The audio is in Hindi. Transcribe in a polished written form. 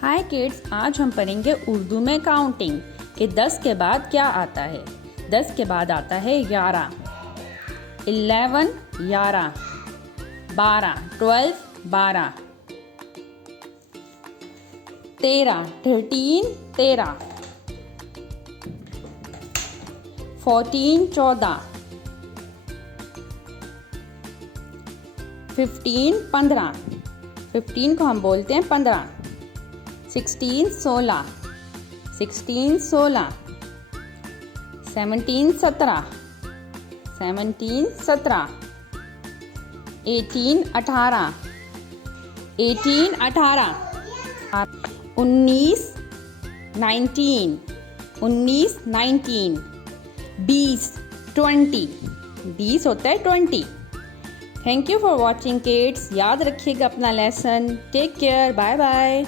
हाय किड्स, आज हम पढ़ेंगे उर्दू में काउंटिंग कि 10 के बाद क्या आता है। 10 के बाद आता है 11, 11 11, 12 12 12, 13 13 13, 14 14, 15 15, 15 को हम बोलते हैं 15, 16 16, 16 16, 17 17, 17 17, 18 18, 18 18, 19 19, 19 19, 20 20, 20 होता है 20। Thank you for watching kids. याद रखिएगा अपना lesson. Take care, bye bye.